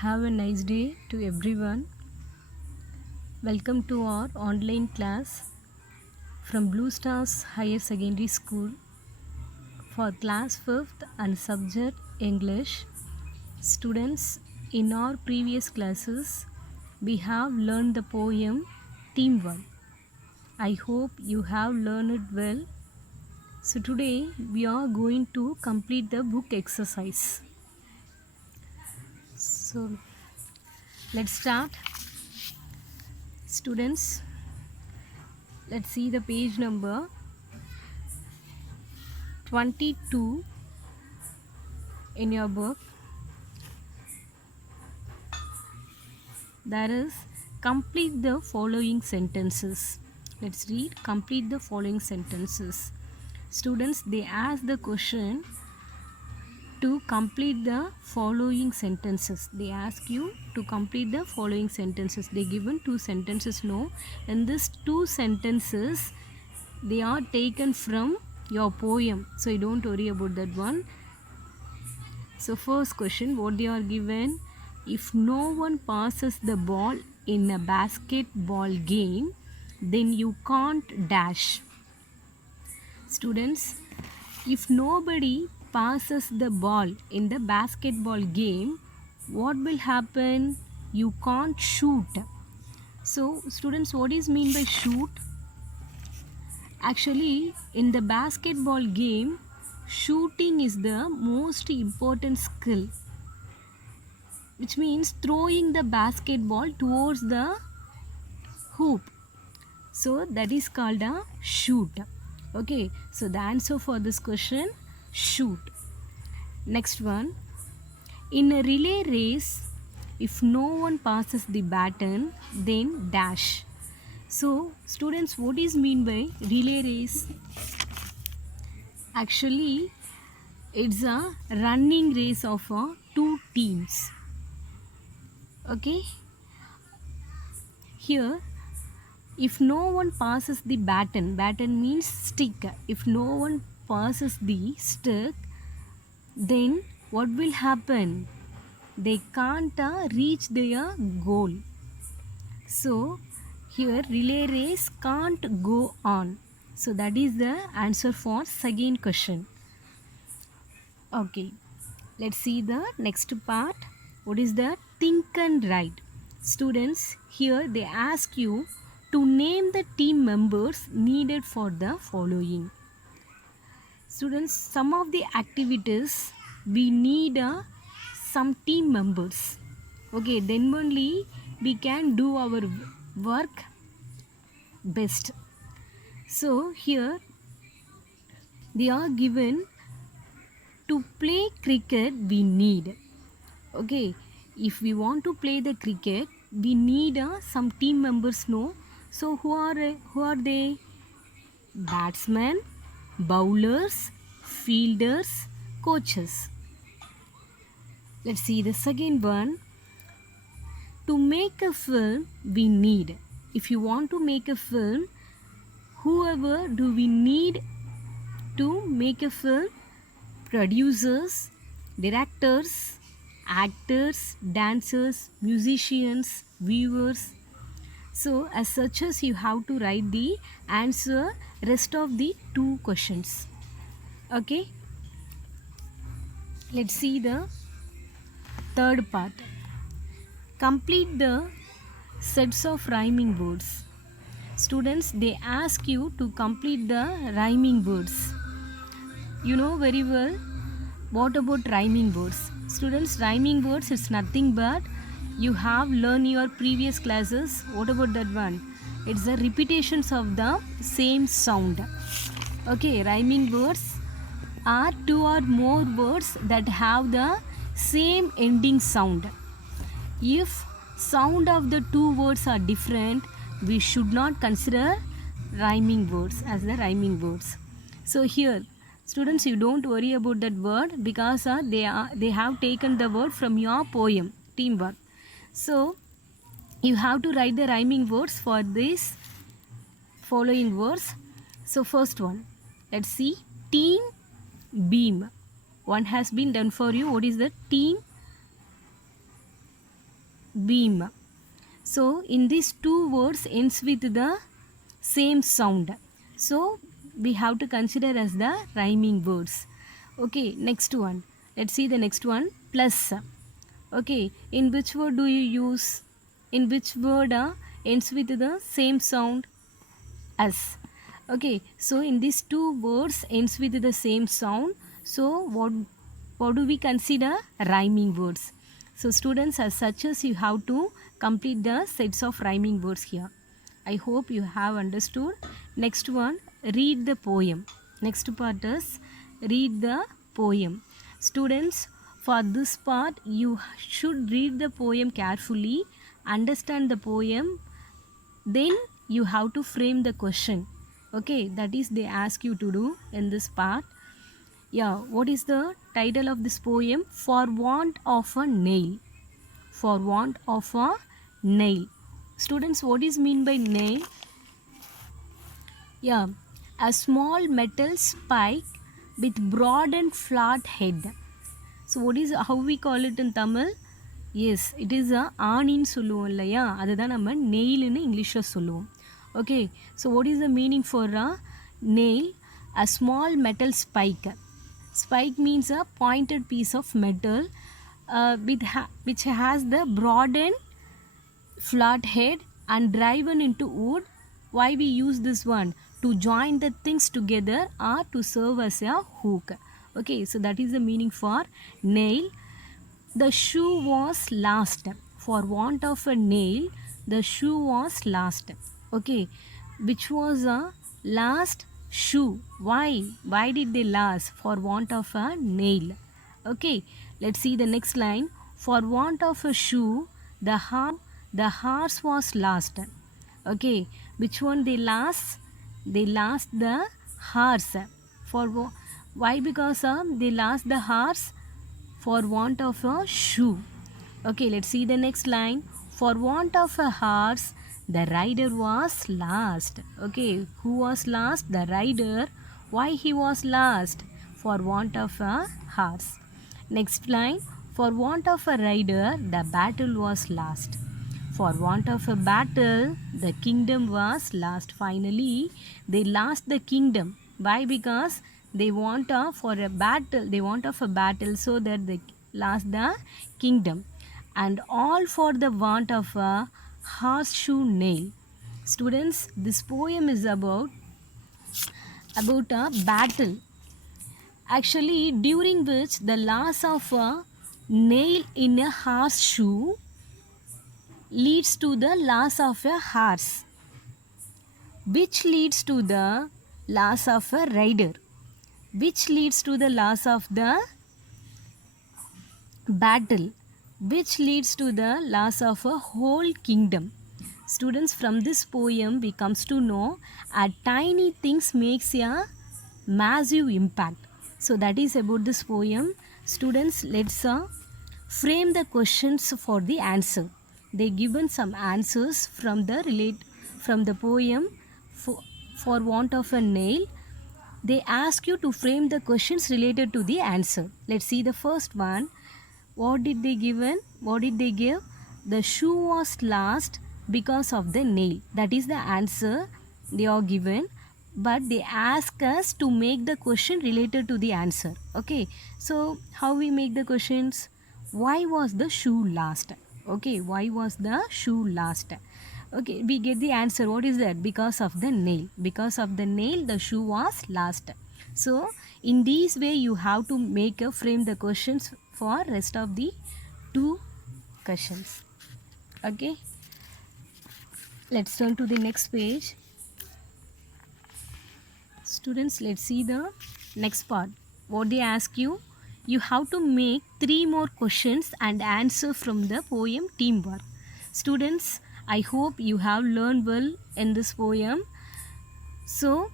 Have a nice day to everyone. Welcome to our online class from Blue Stars Higher Secondary School for class 5th and subject English. Students, in our previous classes, we have learned the poem Teamwork. I hope you have learned it well. So today we are going to complete the book exercise. So let's start. Students, let's see the page number 22 in your book. That is, complete the following sentences. Let's read. Complete the following sentences. Students, they ask the question to complete the following sentences. They ask you to complete the following sentences. They given two sentences. No, and these two sentences, they are taken from your poem, so you don't worry about that one. So first question, what they are given: if no one passes the ball in a basketball game, then you can't dash. Students, if nobody passes the ball in the basketball game, what will happen? You can't shoot. So students, what is mean by shoot? Actually, in the basketball game, shooting is the most important skill, which means throwing the basketball towards the hoop. So that is called a shoot. Okay, so the answer for this question, shoot. Next one, in a relay race, if no one passes the baton, then dash. So students, what is mean by relay race? Actually, it's a running race of two teams. Okay, here, if no one passes the baton means stick. If no one passes the stick, then what will happen? They can't reach their goal. So here relay race can't go on. So that is the answer for second question. Okay, let's see the next part. What is the think and write? Students, here they ask you to name the team members needed for the following. Students, some of the activities we need some team members. Okay, then only we can do our work best. So here they are given to play cricket we need. Okay, if we want to play the cricket, we need some team members. No, so who are they? Batsmen, bowlers, fielders, coaches. Let's see the second one. To make a film, we need. If you want to make a film, whoever do we need to make a film? Producers, directors, actors, dancers, musicians, viewers. So as such as you have to write the answer rest of the two questions. Okay, let's see the third part. Complete the sets of rhyming words. Students, they ask you to complete the rhyming words. You know very well what about rhyming words. Students, rhyming words is nothing but you have learned your previous classes. What about that one? It's the repetitions of the same sound. Okay, rhyming words are two or more words that have the same ending sound. If sound of the two words are different, we should not consider rhyming words as the rhyming words. So here, students, you don't worry about that word because they have taken the word from your poem, teamwork. So you have to write the rhyming words for this following words. So first one, let's see, team, beam. One has been done for you. What is the team? beam. So in these two words ends with the same sound. So we have to consider as the rhyming words. Okay, next one. Let's see the next one. Plus. Okay, in which word do you use? In which word ends with the same sound as? Okay, so in these two words ends with the same sound. So what do we consider rhyming words? So students, as such as you have to complete the sets of rhyming words here. I hope you have understood. Next one, read the poem. Next part is read the poem. Students, for this part you should read the poem carefully, understand the poem, then you have to frame the question. Okay, that is they ask you to do in this part. Yeah, what is the title of this poem? For want of a nail. For want of a nail. Students, what is mean by nail? Yeah, a small metal spike with broad and flat head. So what is how we call it in Tamil? Yes, it is a ஆணின்னு சொல்லுவோம் இல்லையா, அதுதான் நம்ம நெயில்னு இங்கிலீஷில் சொல்லுவோம். Okay, so what is the meaning for a nail? A small metal spike. Spike means a pointed piece of metal which has the broad and flat head and driven into wood. Why we use this one? To join the things together or to serve as a hook. Okay, so that is the meaning for nail. The shoe was lost. For want of a nail, the shoe was lost. Okay, which was a last shoe. Why? Why did they last? For want of a nail. Okay, let's see the next line. For want of a shoe, the horse was lost. Okay, which one they lost? They lost the horse. For why? Because they lost the horse for want of a shoe. Okay, let's see the next line. For want of a horse, the rider was lost. Okay, who was lost? The rider. Why he was lost? For want of a horse. Next line. For want of a rider, the battle was lost. For want of a battle, the kingdom was lost. Finally, they lost the kingdom. Why? Because they want for a battle. They want of a battle, so that they lost the kingdom. And all for the want of a horseshoe nail. Students, this poem is about a battle. Actually, during which the loss of a nail in a horseshoe leads to the loss of a horse, which leads to the loss of a rider, which leads to the loss of the battle, which leads to the loss of a whole kingdom. Students, from this poem we comes to know a tiny things makes a massive impact. So that is about this poem. Students, let's frame the questions for the answer. They given some answers from the poem. For want of a nail, they ask you to frame the questions related to the answer. Let's see the first one. What did they give? The shoe was lost because of the nail. That is the answer they are given, but they ask us to make the question related to the answer. Okay, so how we make the questions? Why was the shoe lost? Okay, why was the shoe lost? Okay, we get the answer. What is that? Because of the nail. Because of the nail, the shoe was lost. So in this way you have to make a frame the questions for rest of the two questions. Okay, let's turn to the next page. Students, let's see the next part. What they ask you? You have to make 3 more questions and answer from the poem teamwork. Students, I hope you have learned well in this poem. So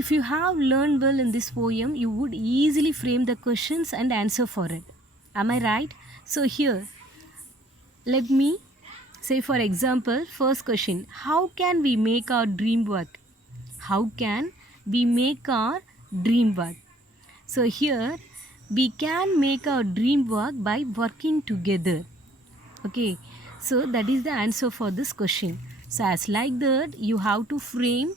if you have learned well in this poem, you would easily frame the questions and answer for it. Am I right? So here, let me say, for example, first question. How can we make our dream work? How can we make our dream work? So here, we can make our dream work by working together. Okay, so that is the answer for this question. So as like that, you have to frame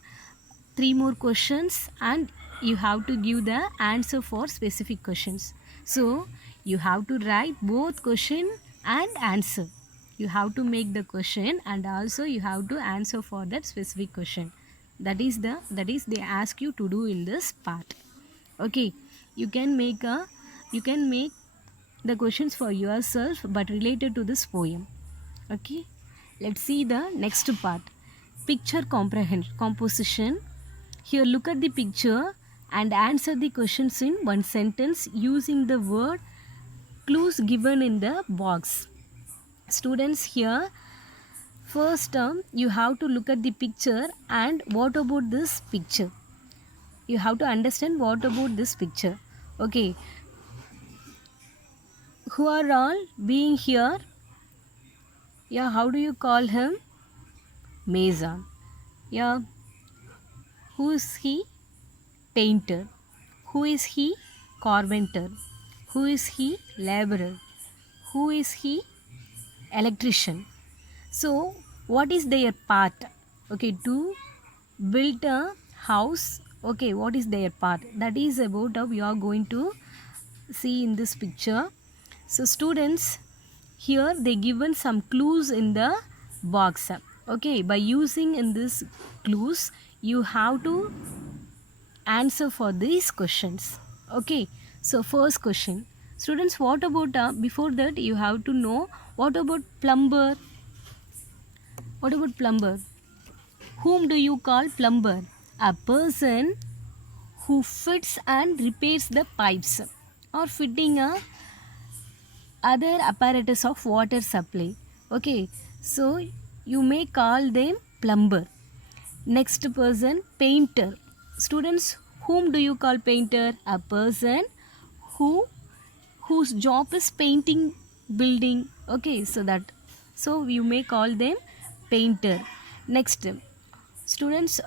three more questions and you have to give the answer for specific questions. So you have to write both question and answer. You have to make the question and also you have to answer for that specific question. That is they ask you to do in this part. Okay, you can make the questions for yourself but related to this poem. Okay, let's see the next part. Picture composition. Here look at the picture and answer the questions in one sentence using the word clues given in the box. Students, here first you have to look at the picture and what about this picture. You have to understand what about this picture. Okay, who are all being here? Yeah, how do you call him? Mason. Yeah, who is he? Painter. Who is he? Carpenter. Who is he? Laborer. Who is he? Electrician. So, what is their part? Okay, to build a house. Okay, what is their part? That is about how we are going to see in this picture. So, students, here they given some clues in the box. Okay, by using in this clues, you have to answer for these questions. Okay, so first question, students, what about before that you have to know what about plumber. What about plumber? Whom do you call plumber? A person who fits and repairs the pipes or fitting a other apparatus of water supply. Okay, so you may call them plumber. Next person, painter. Students, whom do you call painter? A person who whose job is painting building. Okay, so you may call them painter. Next, students,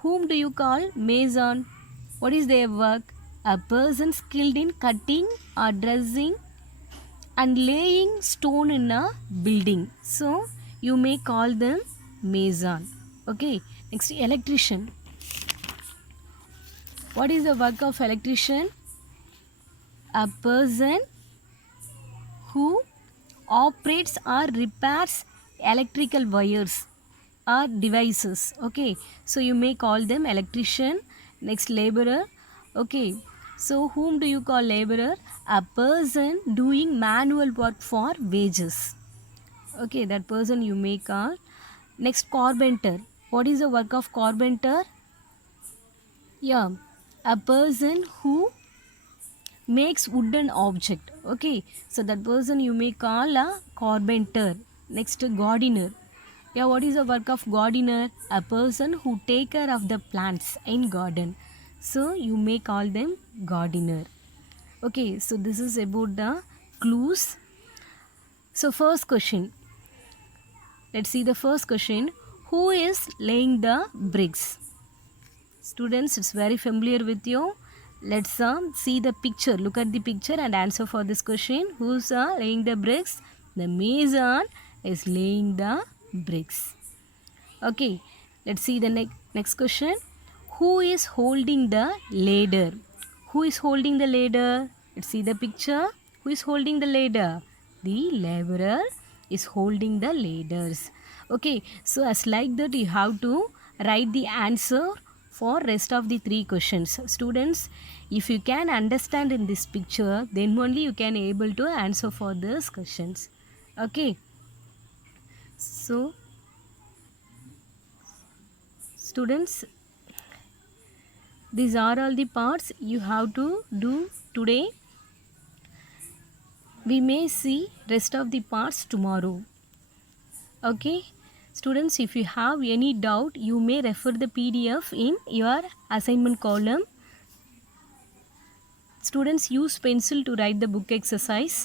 whom do you call mason? What is their work? A person skilled in cutting or dressing and laying stone in a building. So you may call them mason. Okay, next, electrician. What is the work of electrician? A person who operates or repairs electrical wires or devices. Okay, so you may call them electrician. Next, laborer. Okay, so whom do you call laborer? A person doing manual work for wages. Okay, that person you may call. Next, carpenter. What is the work of carpenter? Yeah, a person who makes wooden object. Okay, so that person you may call a carpenter. Next, gardener. Yeah, what is the work of gardener? A person who take care of the plants in garden. So you may call them gardener. Okay, so this is about the clues. So first question. Let's see the first question. Who is laying the bricks? Students, it's very familiar with you. Let's see the picture. Look at the picture and answer for this question. Who's laying the bricks? The mason is laying the bricks. Okay, let's see the next question. Who is holding the ladder? Who is holding the ladder? Let's see the picture. Who is holding the ladder? The laborer is holding the ladders. Okay, so as like that you have to write the answer for rest of the three questions. Students, if you can understand in this picture, then only you can able to answer for these questions. Okay, so students, these are all the parts you have to do today. We may see rest of the parts tomorrow. Okay, students, if you have any doubt, you may refer the PDF in your assignment column. Students, use pencil to write the book exercise.